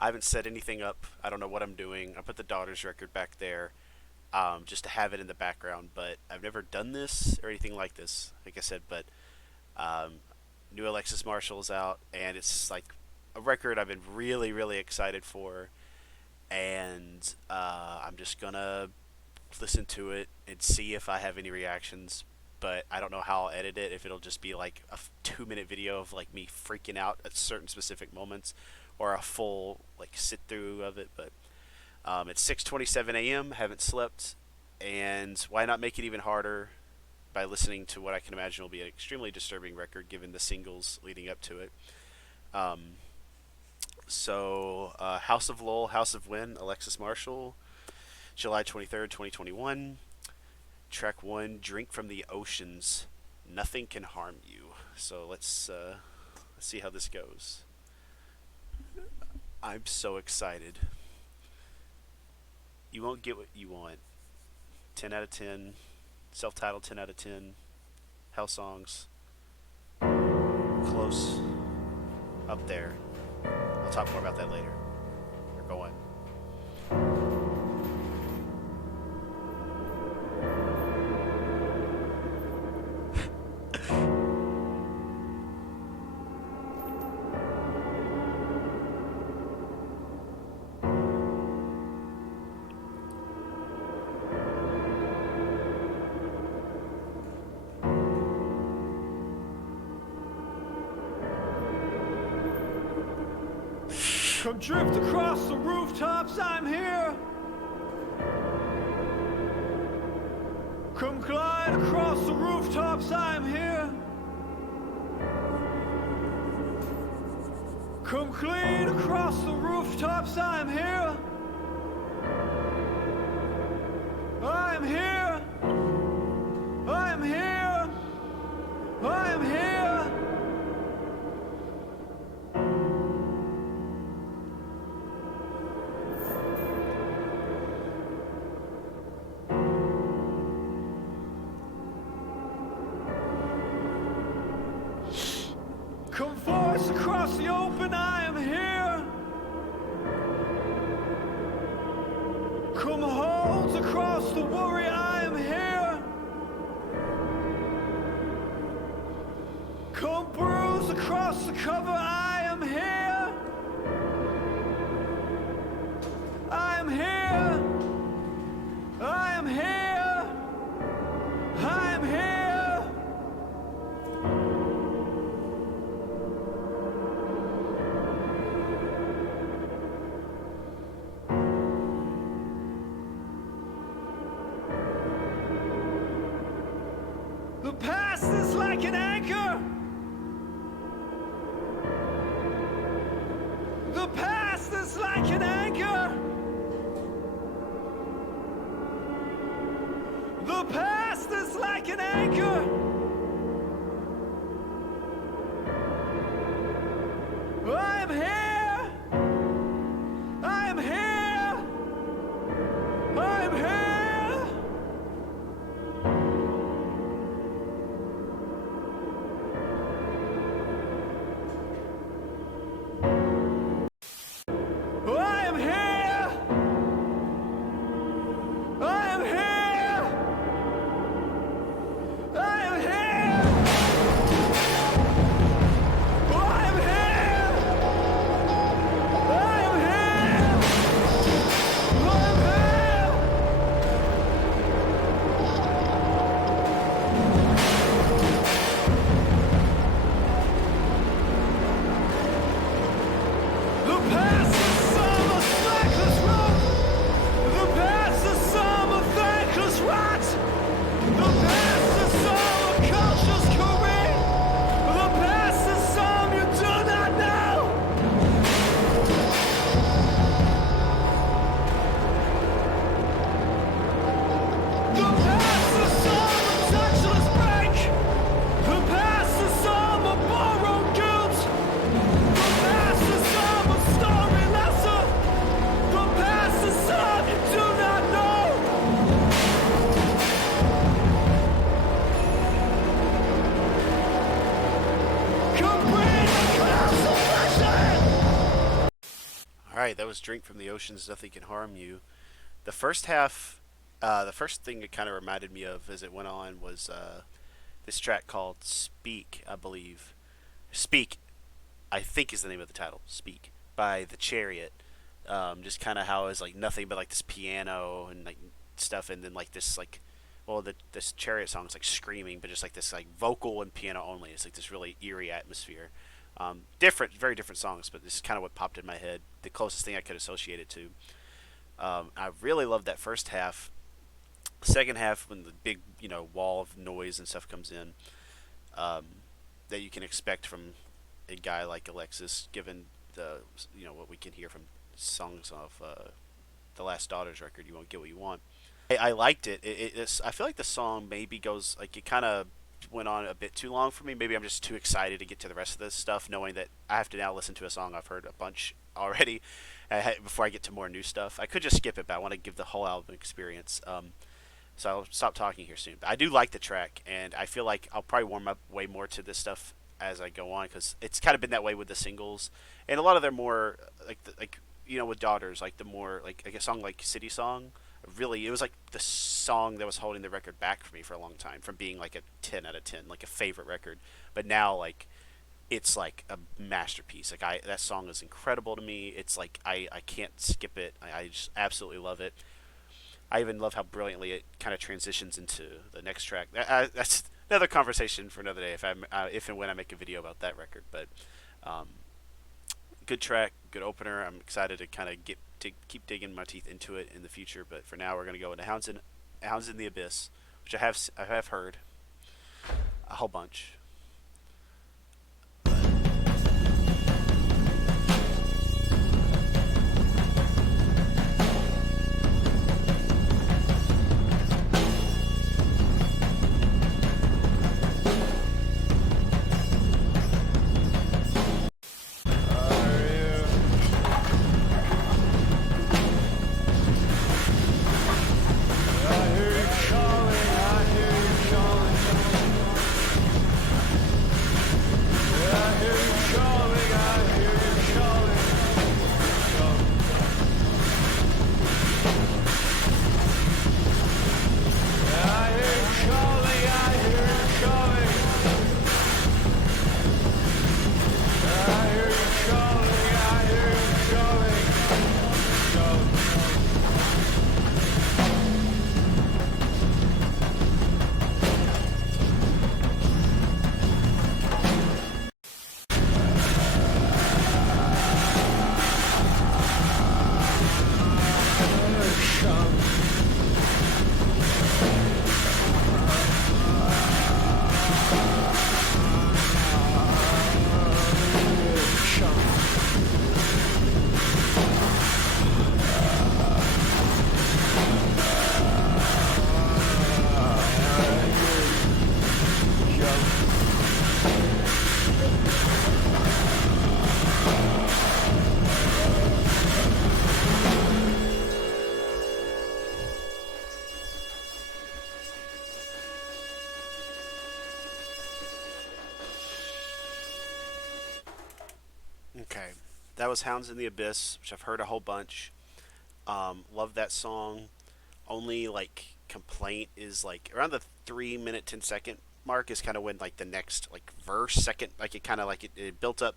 I haven't set anything up. I don't know what I'm doing. I put the daughter's record back there just to have it in the background, but I've never done this or anything like this, like I said. But um, new Alexis Marshall's out, and it's like a record I've been really, really excited for. And I'm just gonna listen to it and see if I have any reactions. But I don't know how I'll edit it. If it'll just be like a 2 minute video of like me freaking out at certain specific moments, or a full like sit through of it. But it's 6:27 a.m. Haven't slept, and why not make it even harder by listening to what I can imagine will be an extremely disturbing record given the singles leading up to it. Um, House of Lull, House of Win, Alexis Marshall, July 23rd, 2021. Track 1, Drink from the Oceans. Nothing can harm you. So let's see how this goes. I'm so excited. You won't get what you want. 10 out of 10. Self-titled 10 out of 10. Hell songs. Close. Up there. I'll talk more about that later. We're going. Come drift across the rooftops, I'm here. Come glide across the rooftops, I'm here. Come clean across the rooftops, I'm here. I'm here. I'm here. I'm here. Come force across the open, I am here. Come holds across the worry, I am here. Come bruise across the cover, I am here. I am here. I am here. I am here. The past is like an anchor. The past is like an anchor. The past is like an anchor. I am here. I am here. I am here. I am here! I am here! I right, that was Drink from the Oceans, Nothing Can Harm You. The first half, the first thing it kind of reminded me of as it went on was this track called Speak, I believe. Speak, I think is the name of the title. Speak by The Chariot. Just kind of how it's like nothing but like this piano and like stuff, and then like this like, well, this Chariot song is like screaming, but just like this like vocal and piano only. It's like this really eerie atmosphere. Different, very different songs, but this is kind of what popped in my head. The closest thing I could associate it to. I really loved that first half. Second half, when the big wall of noise and stuff comes in, um, that you can expect from a guy like Alexis, given the what we can hear from songs of the Last Daughters record. You won't get what you want. I liked it. I feel like the song maybe goes like it kind of went on a bit too long for me. Maybe I'm just too excited to get to the rest of this stuff, knowing that I have to now listen to a song I've heard a bunch already before I get to more new stuff. I could just skip it, but I want to give the whole album experience. So I'll stop talking here soon. But I do like the track, and I feel like I'll probably warm up way more to this stuff as I go on because it's kind of been that way with the singles, and a lot of their more like with Daughters, like the more like a song like City Song. Really, it was like the song that was holding the record back for me for a long time from being like a 10 out of 10, like a favorite record. But now like it's like a masterpiece. Like that song is incredible to me. It's like I can't skip it. I just absolutely love it. I even love how brilliantly it kind of transitions into the next track. That's another conversation for another day if and when I make a video about that record. But um, good track, good opener. I'm excited to kind of get to keep digging my teeth into it in the future. But for now, we're gonna go into Hounds in the Abyss, which I have heard a whole bunch. Okay, that was Hounds in the Abyss, which I've heard a whole bunch. Love that song. Only like complaint is like around the 3 minute 10 second mark is kind of when like the next like verse second like it kind of like it built up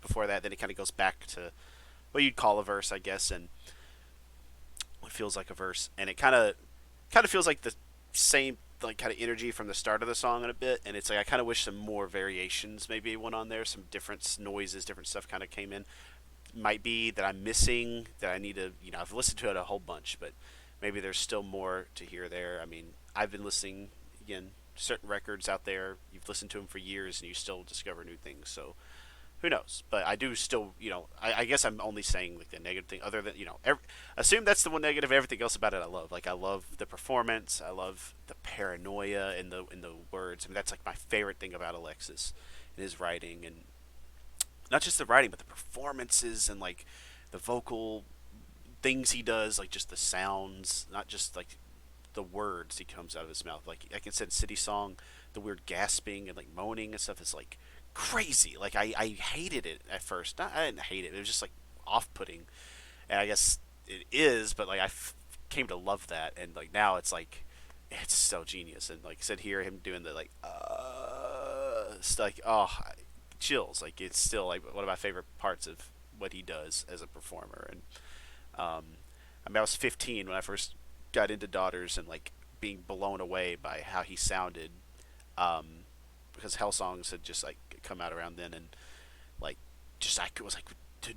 before that, then it kind of goes back to what you'd call a verse, I guess, and it feels like a verse, and it kind of feels like the same like kind of energy from the start of the song in a bit, and it's like I kind of wish some more variations maybe went on there, some different noises, different stuff kind of came in. Might be that I'm missing that I need to I've listened to it a whole bunch, but maybe there's still more to hear there. I mean, I've been listening again certain records out there. You've listened to them for years and you still discover new things. So who knows? But I do still, I guess I'm only saying like the negative thing, other than assume that's the one negative. Everything else about it I love. Like I love the performance. I love the paranoia in the words. I mean, that's like my favorite thing about Alexis and his writing, and not just the writing, but the performances and like the vocal things he does, like just the sounds, not just like the words he comes out of his mouth. Like I said, City Song, the weird gasping and like moaning and stuff is like crazy. Like I hated it at first. Not, I didn't hate it. It was just like off-putting. and I guess it is, but like came to love that, and like now it's like it's so genius. And like I said, hear him doing the like it's like chills. Like it's still like one of my favorite parts of what he does as a performer. And um, I mean, I was 15 when I first got into Daughters, and like being blown away by how he sounded, um, because Hell Songs had just like come out around then, and like just I was like,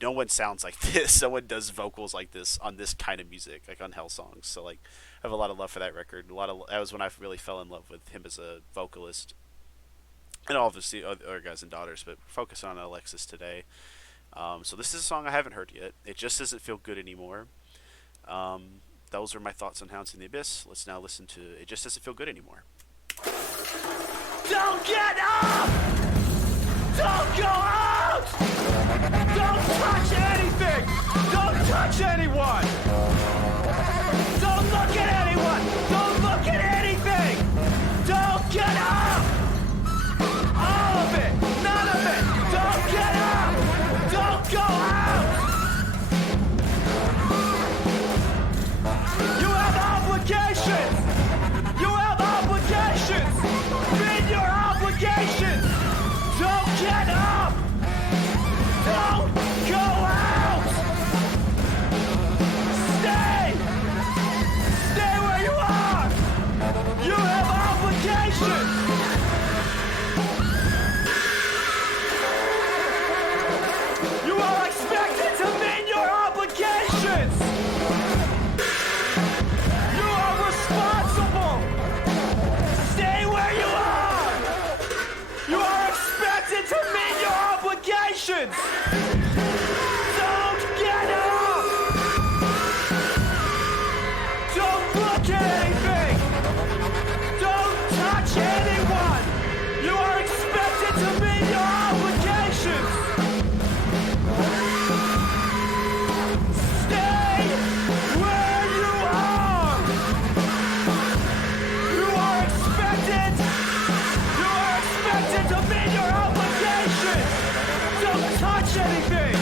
no one sounds like this. No one does vocals like this on this kind of music, like on Hell Songs. So like, I have a lot of love for that record. A lot of that was when I really fell in love with him as a vocalist, and obviously other guys and Daughters. But focus on Alexis today. So this is a song I haven't heard yet. It just doesn't feel good anymore. Those are my thoughts on Hounds in the Abyss. Let's now listen to It Just Doesn't Feel Good Anymore. Don't get up! Don't go out! Don't touch anything! Don't touch anyone! Don't look at anyone! Don't look at anything! Don't get up! All of it! None of it! Don't get up! Don't go out! You have obligations! You have obligations! Meet your obligations! Don't get up! Don't go out! Stay! Stay where you are! You have obligations! You are expected to meet your obligations! You are responsible! Stay where you are! You are expected to meet your obligations! Don't get up! Don't look at anything! Don't touch anyone! You are expected to meet your obligations! Stay where you are! You are expected to meet your obligations! Don't touch anything!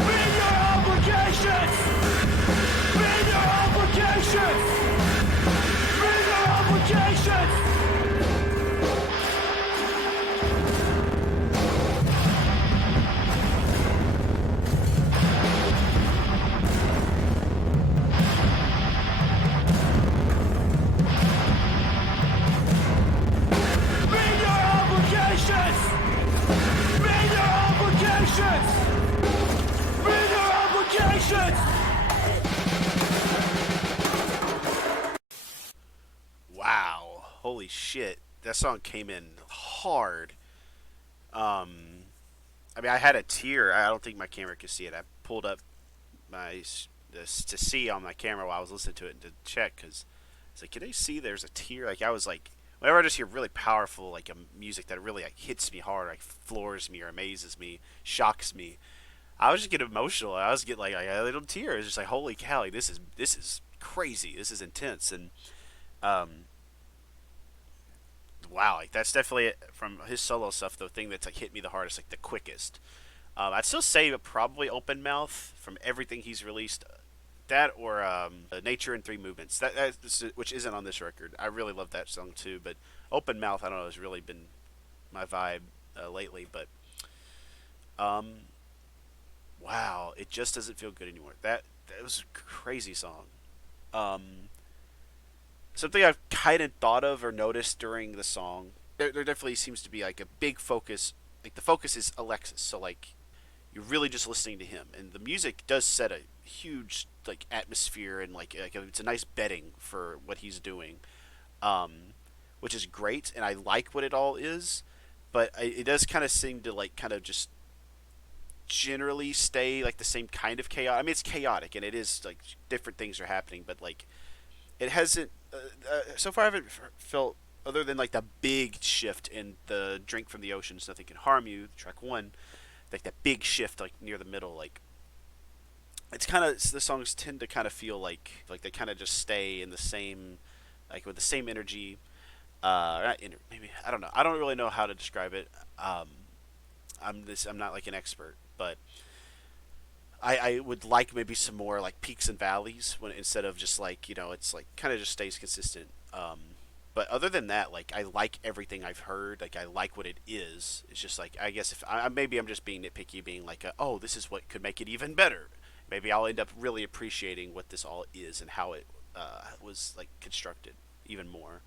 Meet your obligations! Meet your obligations! Meet your obligations! Meet your obligations! Meet your obligations! Meet your obligations! Wow, holy shit, that song came in hard. I mean, I had a tear. I don't think my camera could see it. I pulled up my this to see on my camera while I was listening to it and to check because it's like, can they see there's a tear? Like I was like, whenever I just hear really powerful like a music that really like hits me hard, like floors me or amazes me, shocks me, I was just getting emotional. I was getting like a little tear. It's just like, holy cow, like, this is crazy. This is intense. And um, wow, like that's definitely from his solo stuff the thing that's like hit me the hardest, like the quickest. I'd still say probably Open Mouth from everything he's released. That or Nature in Three Movements. Which isn't on this record. I really love that song too. But Open Mouth, I don't know, has really been my vibe lately. But um, wow, it just doesn't feel good anymore. That was a crazy song. Um, Something I've kind of thought of or noticed during the song. There definitely seems to be like a big focus. Like the focus is Alexis, so like you're really just listening to him, and the music does set a huge like atmosphere and like it's a nice bedding for what he's doing, um, which is great, and I like what it all is, but it does kind of seem to like kind of just generally stay like the same kind of chaos. I mean, it's chaotic and it is like different things are happening, but like it hasn't so far. I haven't felt other than like the big shift in the drink from the oceans, nothing can harm you. Track one, like that big shift like near the middle, like it's kind of the songs tend to kind of feel like they kind of just stay in the same like with the same energy. maybe I don't know. I don't really know how to describe it. Um, I'm not like an expert, but I would like maybe some more like peaks and valleys when instead of just like it's like kind of just stays consistent. But other than that, like I like everything I've heard. Like I like what it is. It's just like I guess if maybe I'm just being nitpicky, being like oh this is what could make it even better. Maybe I'll end up really appreciating what this all is and how it was like constructed even more.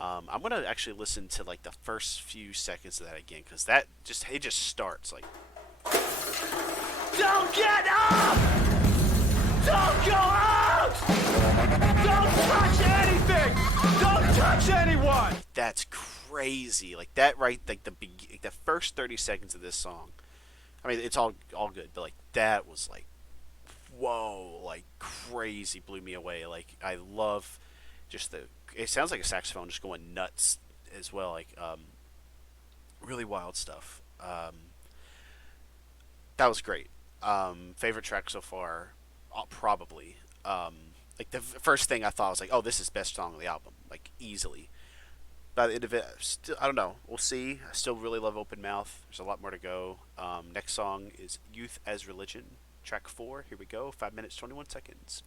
I'm gonna actually listen to like the first few seconds of that again because that just it just starts like Don't get up! Don't go out! Don't touch anything! Don't touch anyone! that's crazy. Like that right like the first 30 seconds of this song. I mean it's all good, but like that was like whoa, like crazy blew me away. Like I love just the it sounds like a saxophone just going nuts as well. Like really wild stuff. That was great. Favorite track so far, probably. Like the first thing I thought was like, oh, this is best song on the album, like easily. By the end of it, still, I don't know. We'll see. I still really love Open Mouth. There's a lot more to go. Next song is Youth as Religion, track 4. Here we go. 5 minutes 21 seconds.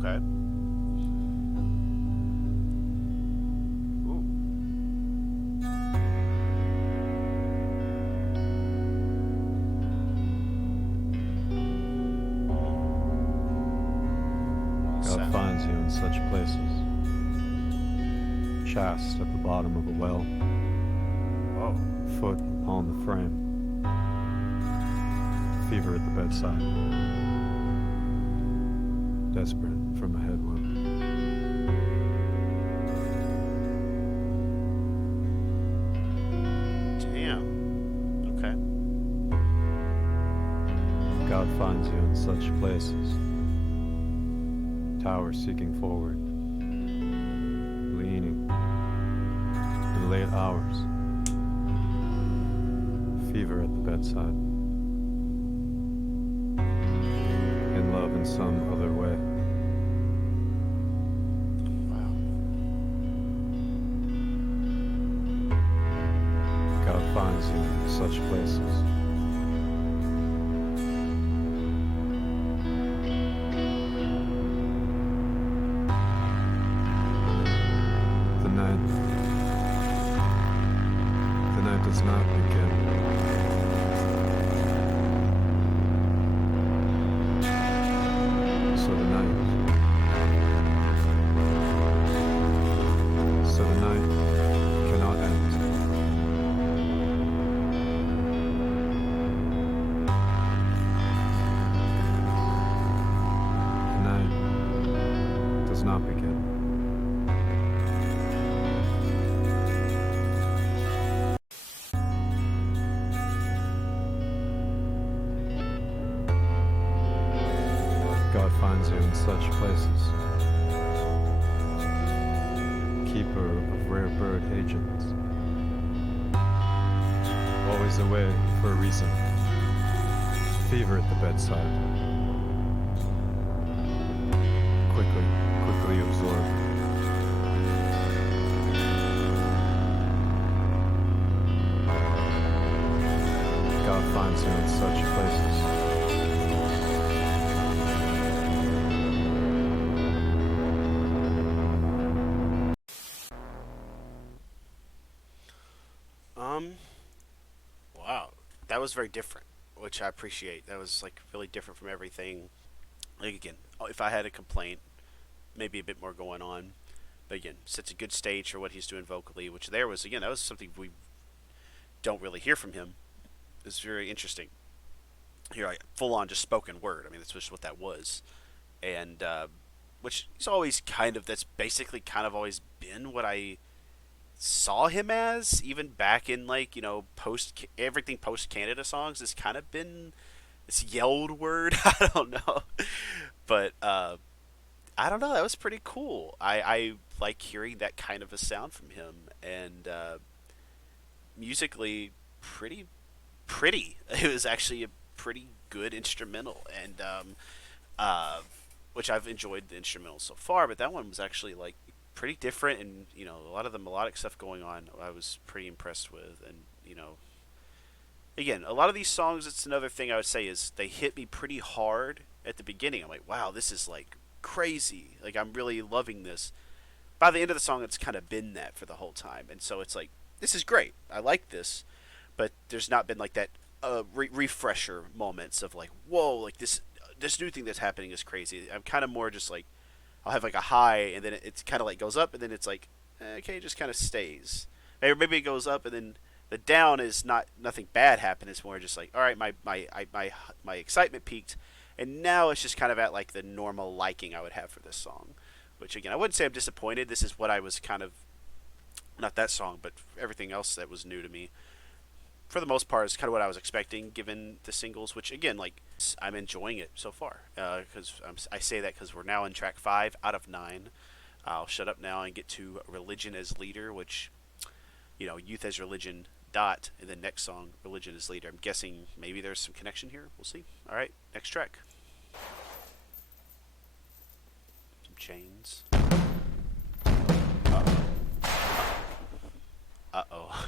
Okay. Ooh. God Sound. finds you in such places. Chaste at the bottom of a well, Whoa. foot upon the frame, fever at the bedside, desperate from a head wound. Damn. Okay. God finds you in such places. Tower seeking forward, leaning in late hours, fever at the bedside, in love in some other way. Wow. God finds you in such places. The night, the night does not begin. So the night, so the night cannot end. The night does not begin. God finds you in such places. Keeper of rare bird agents. Always away for a reason. Fever at the bedside. Quickly absorbed. God finds you in such places. Um. Wow. That was very different, which I appreciate. That was like really different from everything. Like again, if I had a complaint, maybe a bit more going on. But again, sets a good stage for what he's doing vocally, which there was again that was something we don't really hear from him. It's very interesting. Here, like, full on just spoken word. I mean, that's just what that was, and which is always kind of that's basically kind of always been what I saw him as, even back in like post everything post Canada songs. It's kind of been this yelled word. I don't know, but I don't know. That was pretty cool. I like hearing that kind of a sound from him, and musically, pretty pretty. It was actually a pretty good instrumental, and uh, which I've enjoyed the instrumental so far. But that one was actually like pretty different, and a lot of the melodic stuff going on, I was pretty impressed with, and again, a lot of these songs. It's another thing I would say is they hit me pretty hard at the beginning. I'm like, wow, this is like crazy. Like I'm really loving this. By the end of the song, it's kind of been that for the whole time, and so it's like this is great. I like this, but there's not been like that refresher moments of like, whoa, like this new thing that's happening is crazy. I'm kind of more just like I'll have like a high, and then it's kind of like goes up, and then it's like okay, it just kind of stays. Maybe it goes up, and then the down is not nothing bad happened. It's more just like all right, my excitement peaked, and now it's just kind of at like the normal liking I would have for this song. Which again, I wouldn't say I'm disappointed. This is what I was kind of not that song, but everything else that was new to me for the most part is kind of what I was expecting given the singles, which again, like I'm enjoying it so far because I say that because we're now in track 5 out of 9. I'll shut up now and get to Religion as Leader, which Youth as Religion dot and then next song Religion as Leader. I'm guessing maybe there's some connection here. We'll see. All right, next track. Some chains. Uh oh.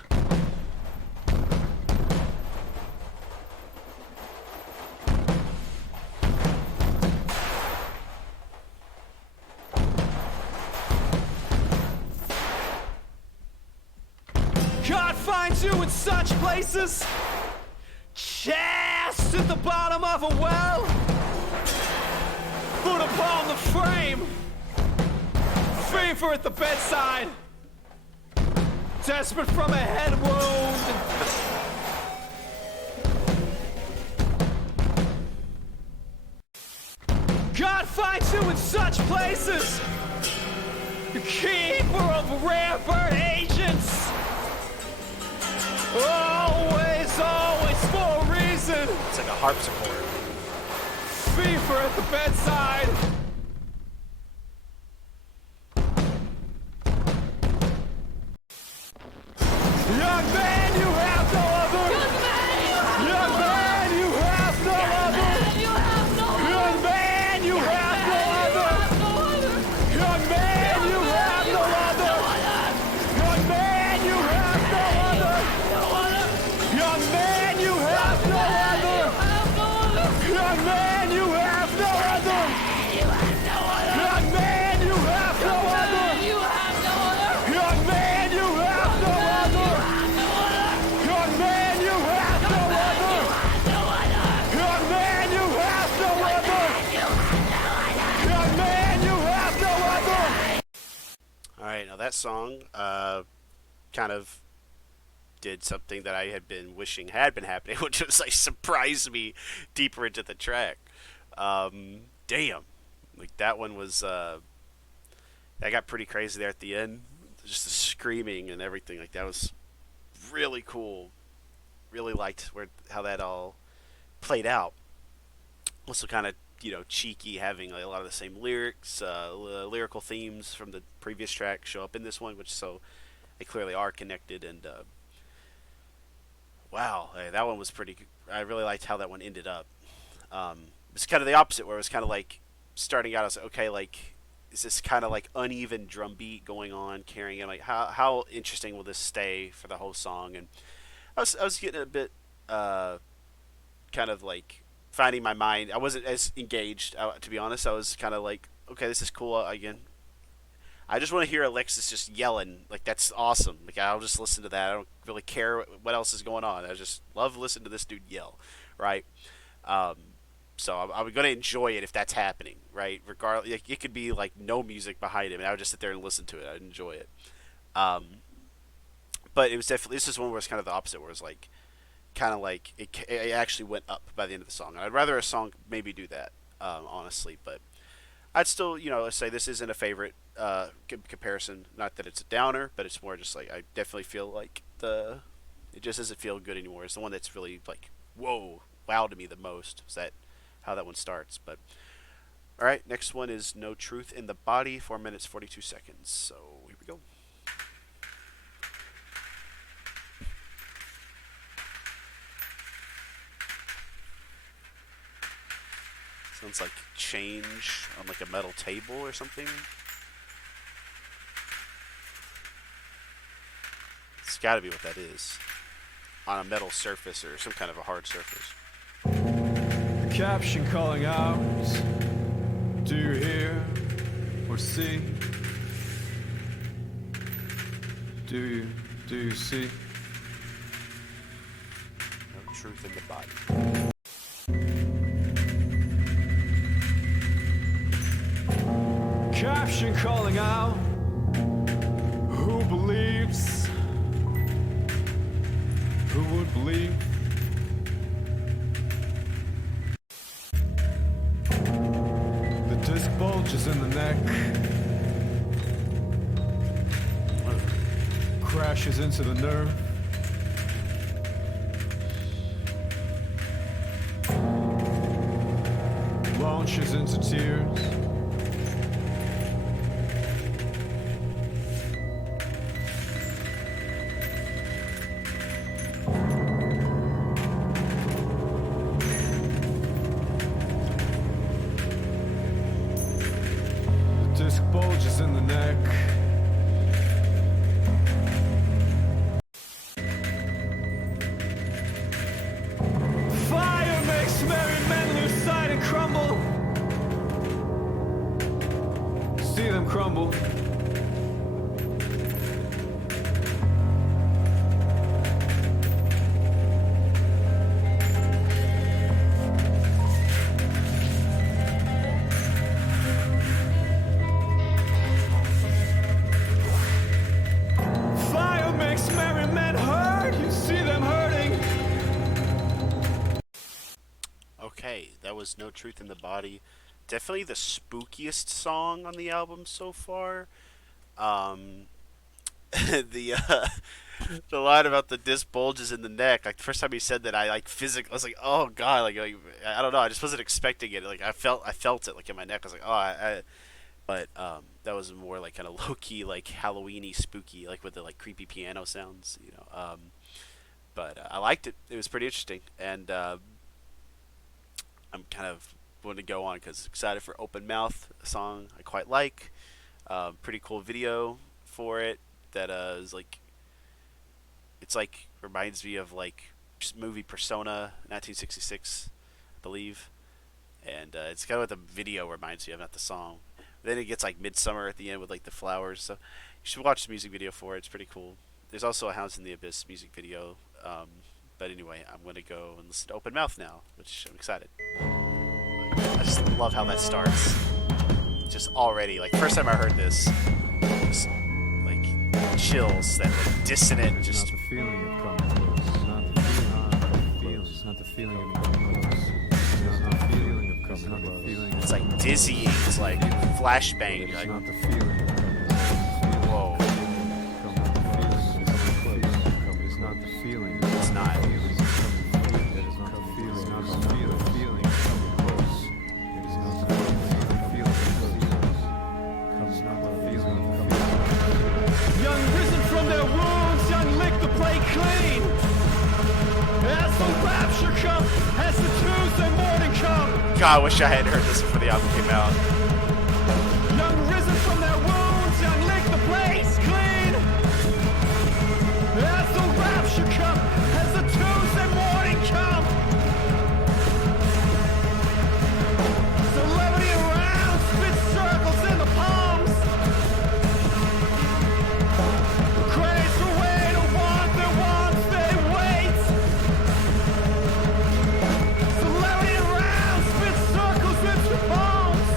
God finds you in such places, chest at the bottom of a well, foot upon the frame, fever at the bedside, desperate from a head wound. God finds you in such places, keeper of rare bird agents. Always, always for a reason. It's like a harpsichord. Fever at the bedside. Young man, you have no other. Young man, you have no other. Young man, you have no other. Young man, you have no other. Young man, you have no other. Young man, you have no other. Young man, you have no other. Young man, you have no other. Young man, you have no other. Young man, you have no other. Young man, you have no other. Young man, you have no other. All right, now that song kind of did something that I had been wishing had been happening, which was like surprise me deeper into the track. Damn, like that one was that got pretty crazy there at the end. Just the screaming and everything, like that was really cool. Really liked how that all played out. Also, kind of cheeky, having like, a lot of the same lyrics, lyrical themes from the previous track show up in this one, which so they clearly are connected. And wow, that one was pretty. I really liked how that one ended up. It's kind of the opposite, where it was kind of like starting out. I was like, okay, like is this kind of like uneven drum beat going on, carrying it? Like how interesting will this stay for the whole song? And I was getting a bit kind of like finding my mind. I wasn't as engaged, to be honest. I was kind of like, okay, this is cool. Again, I just want to hear Alexis just yelling. Like that's awesome. Like I'll just listen to that. I don't really care what else is going on. I just love listening to this dude yell, right? Um, so I'm going to enjoy it if that's happening, right? Regardless, like, it could be like no music behind him, and I would just sit there and listen to it. I'd enjoy it. Um, but it was definitely this is one where it's kind of the opposite, where it's like kind of like it actually went up by the end of the song. And I'd rather a song maybe do that, honestly. But I'd still, say this isn't a favorite comparison. Not that it's a downer, but it's more just like I definitely feel like it just doesn't feel good anymore. It's the one that's really like whoa, wow to me the most. Is that how that one starts? But All right, next one is No Truth in the Body, 4 minutes 42 seconds. So here we go. Sounds like change on like a metal table or something. It's got to be what that is. On a metal surface or some kind of a hard surface. The caption calling out. Do you hear or see? Do you see? No truth in the body. Caption calling out. Who believes? Who would believe? The disc bulges in the neck. Crashes into the nerve. Launches into tears. The disc bulges in the neck. Fire makes merry men lose sight and crumble. See them crumble. Fire makes merry men hurt. You see them hurting. Okay, that was No Truth in the Body. Definitely the spookiest song on the album so far. The the line about the disc bulges in the neck. Like the first time he said that, I was like, oh god, like I don't know. I just wasn't expecting it. Like I felt it like in my neck. I was like, but that was more like kind of low key, like Halloweeny, spooky, like with the like creepy piano sounds, you know. But I liked it. It was pretty interesting, and I'm kind of going to go on because excited for Open Mouth, a song I quite like. Pretty cool video for it that is like, it's like reminds me of like movie Persona 1966, I believe, and it's kind of what the video reminds me of, not the song. Then it gets like Midsummer at the end with like the flowers. So you should watch the music video for it. It's pretty cool. There's also a Hounds in the Abyss music video. But anyway, I'm going to go and listen to Open Mouth now, which I'm excited. I just love how that starts. Just already, like, first time I heard this, just, like, chills, that like, dissonant, just... Not the feeling of coming close. Not the feeling. It's not the feeling of coming close. It's not the feeling of coming close. It's like dizzying, it's like flashbang. It's Like, not the feeling. whoa, It's not the feeling. it's not. It is not the feeling. It's not the feeling coming close. It is not the feeling close. It's not the feeling coming. Young risen from their wounds, young lick the plate clean. As the rapture come, as the Tuesday morning come. God, I wish I had heard this before the album came out. Young risen from their wounds, young lick the place clean. As the rapture come, as the Tuesday morning come. Celebrity around, spit circles in the palms. Craze the way to want their wants, they wait. Celebrity around, spit circles into palms.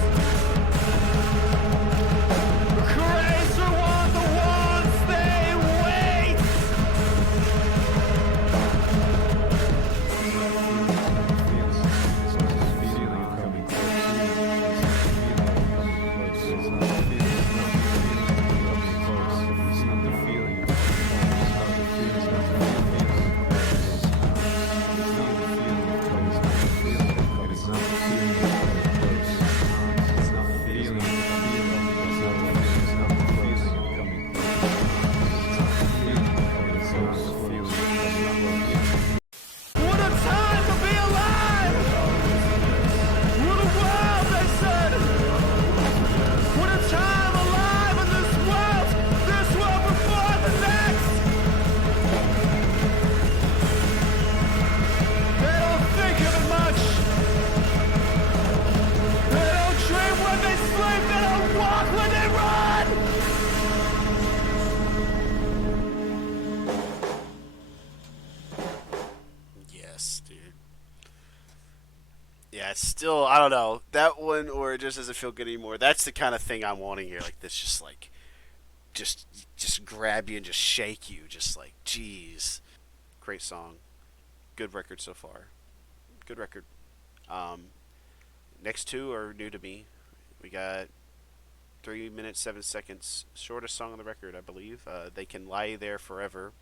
it's still, I don't know, that one, or it just doesn't feel good anymore. That's the kind of thing I'm wanting here, like this, just like just just grab you and just shake you, just like, geez. Great song, good record so far, good record. Um, Next two are new to me. We got 3 minutes 7 seconds, shortest song on the record, I believe. They Can Lie There Forever.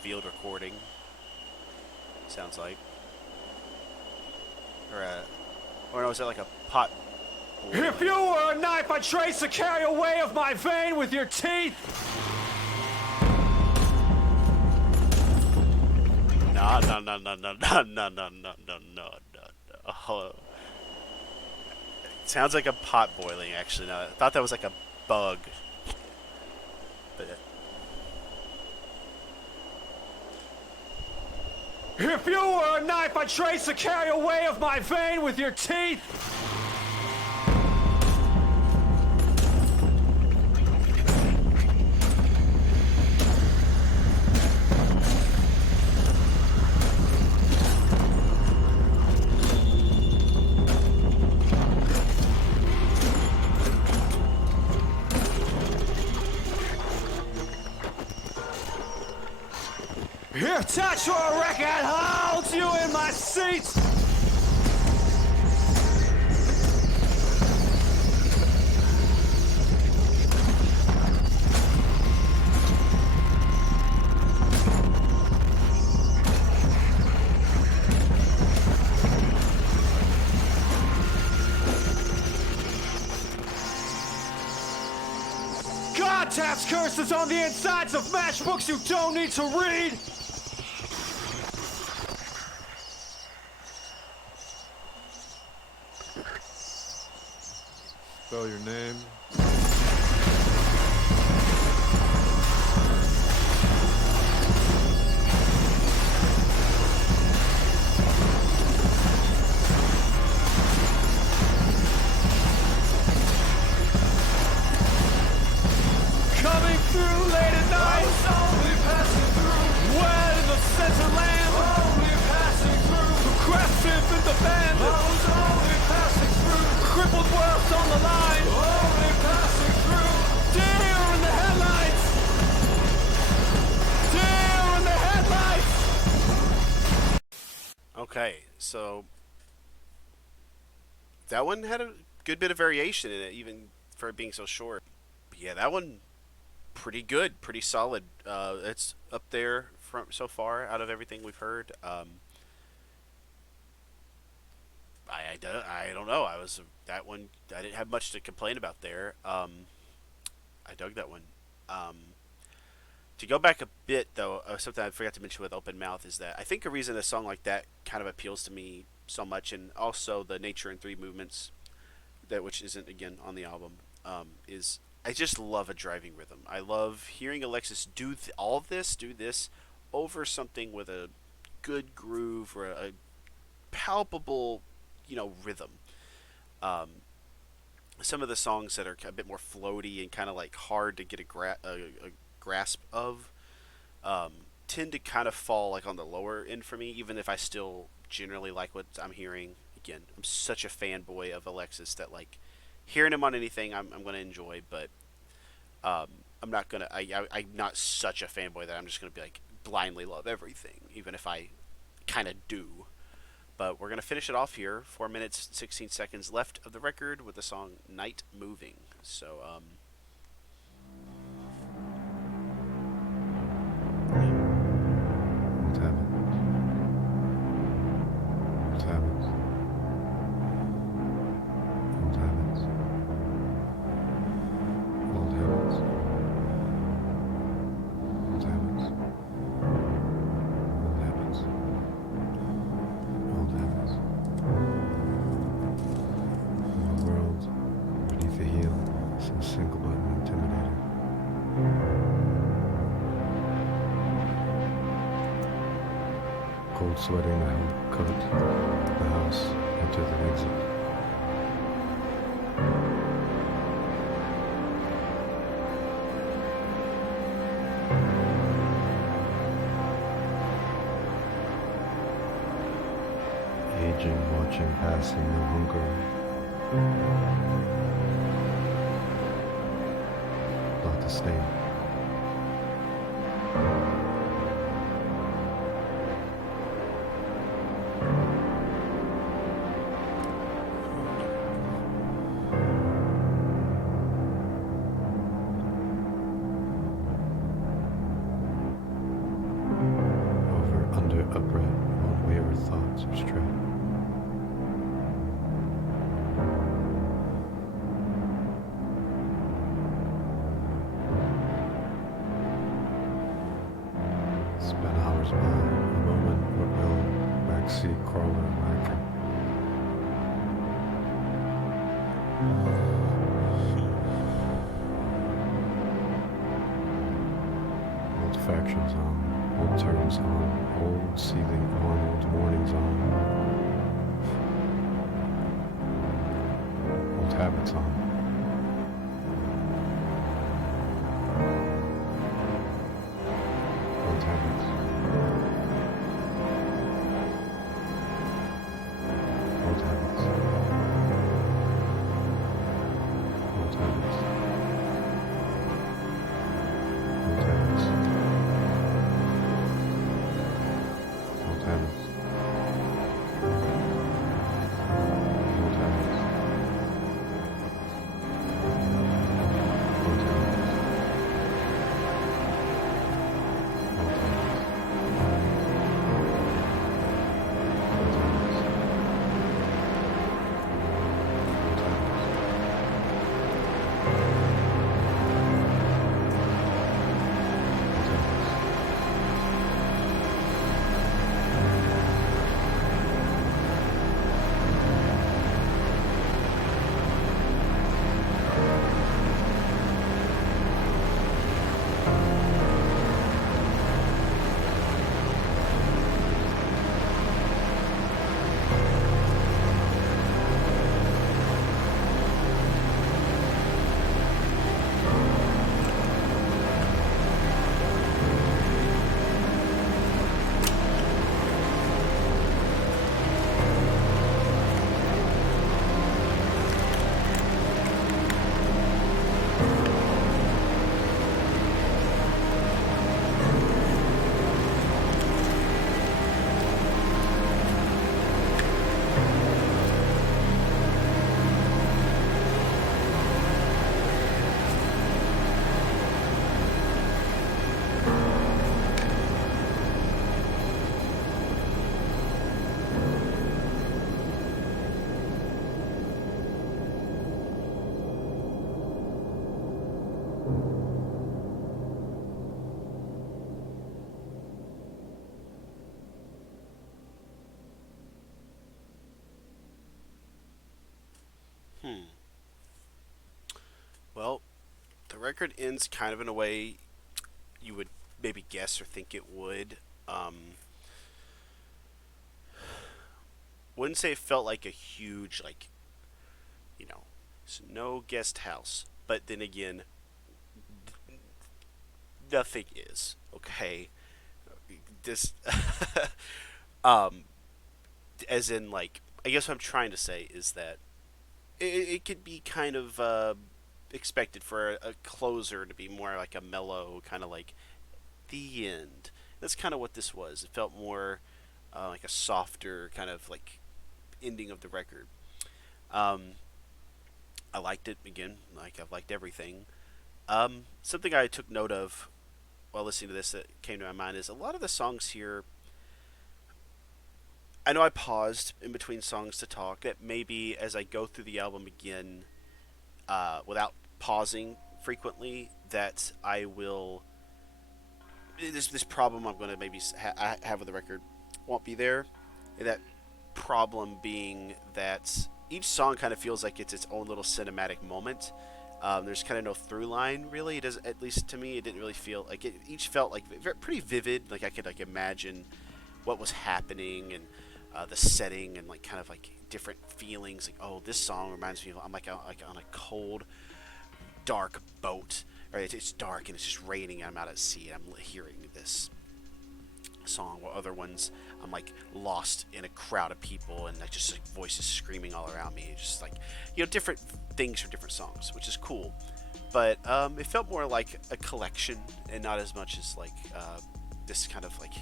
Field recording, sounds like, or or no, is that like a pot? If you were a knife, I'd trace to carry away of my vein with your teeth. No, no, no, no, no, no, no, no, no, no, no, no. Oh. Sounds like a pot boiling, actually. No, I thought that was like a bug. But If you were a knife, I'd trace to carry away of my vein with your teeth. If touch for a record holds you in my seat. God taps curses on the insides of matchbooks you don't need to read. Spell your name. Coming through late at night. I was only passing through. Wet in the center land. Only passing through. Progressive in the band. I was only passing through. Crippled worlds on the line. Only passing through. Deer in the headlights. Deer in the headlights. okay, so that one had a good bit of variation in it, even for it being so short. But yeah, that one pretty good, pretty solid. It's up there from so far out of everything we've heard. I don't know. I was that one. I didn't have much to complain about there. I dug that one. Um, to go back a bit though, something I forgot to mention with Open Mouth is that I think a reason a song like that kind of appeals to me so much, and also the Nature in Three Movements, that which isn't again on the album, is I just love a driving rhythm. I love hearing Alexis do all of this, do this over something with a good groove or a palpable, rhythm. Um, some of the songs that are a bit more floaty and kind of like hard to get a grasp of um, tend to kind of fall like on the lower end for me, even if I still generally like what I'm hearing. Again, I'm such a fanboy of Alexis that like hearing him on anything I'm going to enjoy, but um, I'm not gonna. I'm not such a fanboy that I'm just gonna be like blindly love everything, even if I kind of do. But we're gonna finish it off here. 4 minutes 16 seconds left of the record with the song "Night Moving." So What happened? What happens? What happens? What happens? What happens? What happens? What happens? In a world beneath the heel, some single button intimidator. Cold sweating the whole coat, the house, enter the exit. searching, passing, no hunger, not disdain. Over, under, upright, on wayward thoughts or straight. Spent hours by a moment, what will, backseat, crawler, whacker. Old factions on, old terms on, old seething on, old mornings on, old habits on. Old habits. Old habits. Old habits. Old habits. Old habits. Old habits. Old habits. Old habits. Old habits. Old habits. Old habits. Hmm. Well, the record ends kind of in a way you would maybe guess or think it would. Um, wouldn't say it felt like a huge, like, you know, no guest house. But then again, nothing is. Okay? This, um, as in, like, I guess what I'm trying to say is that it could be kind of expected for a closer to be more like a mellow, kind of like the end. That's kind of what this was. It felt more like a softer kind of like ending of the record. Um, I liked it again, like I've liked everything. Something I took note of while listening to this that came to my mind is a lot of the songs here. I know I paused in between songs to talk. That maybe as I go through the album again, without pausing frequently, that I will this problem I'm going to maybe have with the record won't be there. And that problem being that each song kind of feels like it's its own little cinematic moment. There's kind of no through line really. It does, at least to me, it didn't really feel like it. Each felt like pretty vivid. Like I could like imagine what was happening and the setting and like kind of like different feelings. Like oh, this song reminds me of I'm like on a cold, dark boat. Right, it's dark and it's just raining. And I'm out at sea and I'm hearing this song. While other ones I'm like lost in a crowd of people and like just like voices screaming all around me, just like different things from different songs, which is cool. But it felt more like a collection and not as much as like this kind of like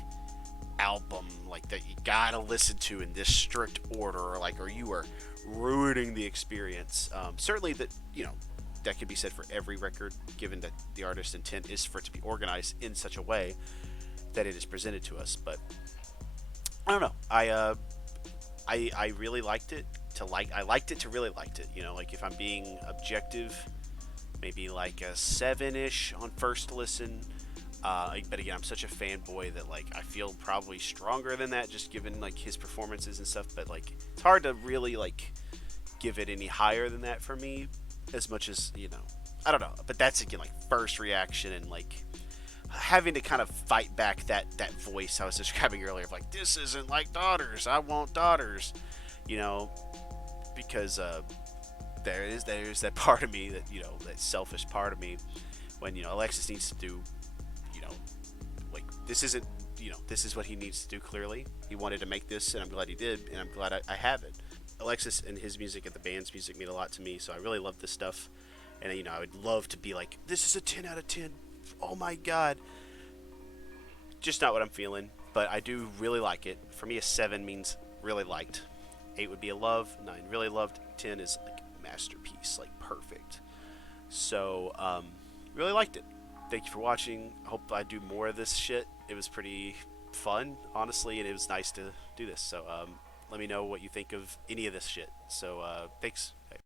album like that you gotta listen to in this strict order, or you are ruining the experience. Certainly that that could be said for every record, given that the artist's intent is for it to be organized in such a way that it is presented to us. But I don't know. I really liked it. I liked it to really liked it. Like if I'm being objective, maybe like a 7-ish on first listen. But again, I'm such a fanboy that like I feel probably stronger than that, just given like his performances and stuff. But like it's hard to really like give it any higher than that for me, as much as I don't know. But that's again like first reaction and like having to kind of fight back that voice I was describing earlier of like, this isn't like Daughters. I want Daughters, you know, because there's that part of me that that selfish part of me when Alexis needs to do you know like this isn't this is what he needs to do. Clearly he wanted to make this, and I'm glad he did, and I'm glad I have it. Alexis and his music and the band's music mean a lot to me, so I really love this stuff. And I would love to be like, this is a 10 out of 10. Oh my god. Just not what I'm feeling, but I do really like it. For me, a 7 means really liked. 8 would be a love. 9 really loved. 10 is like masterpiece, like perfect. So really liked it. Thank you for watching. I hope I do more of this shit. It was pretty fun, honestly, and it was nice to do this. So let me know what you think of any of this shit. So thanks. Bye.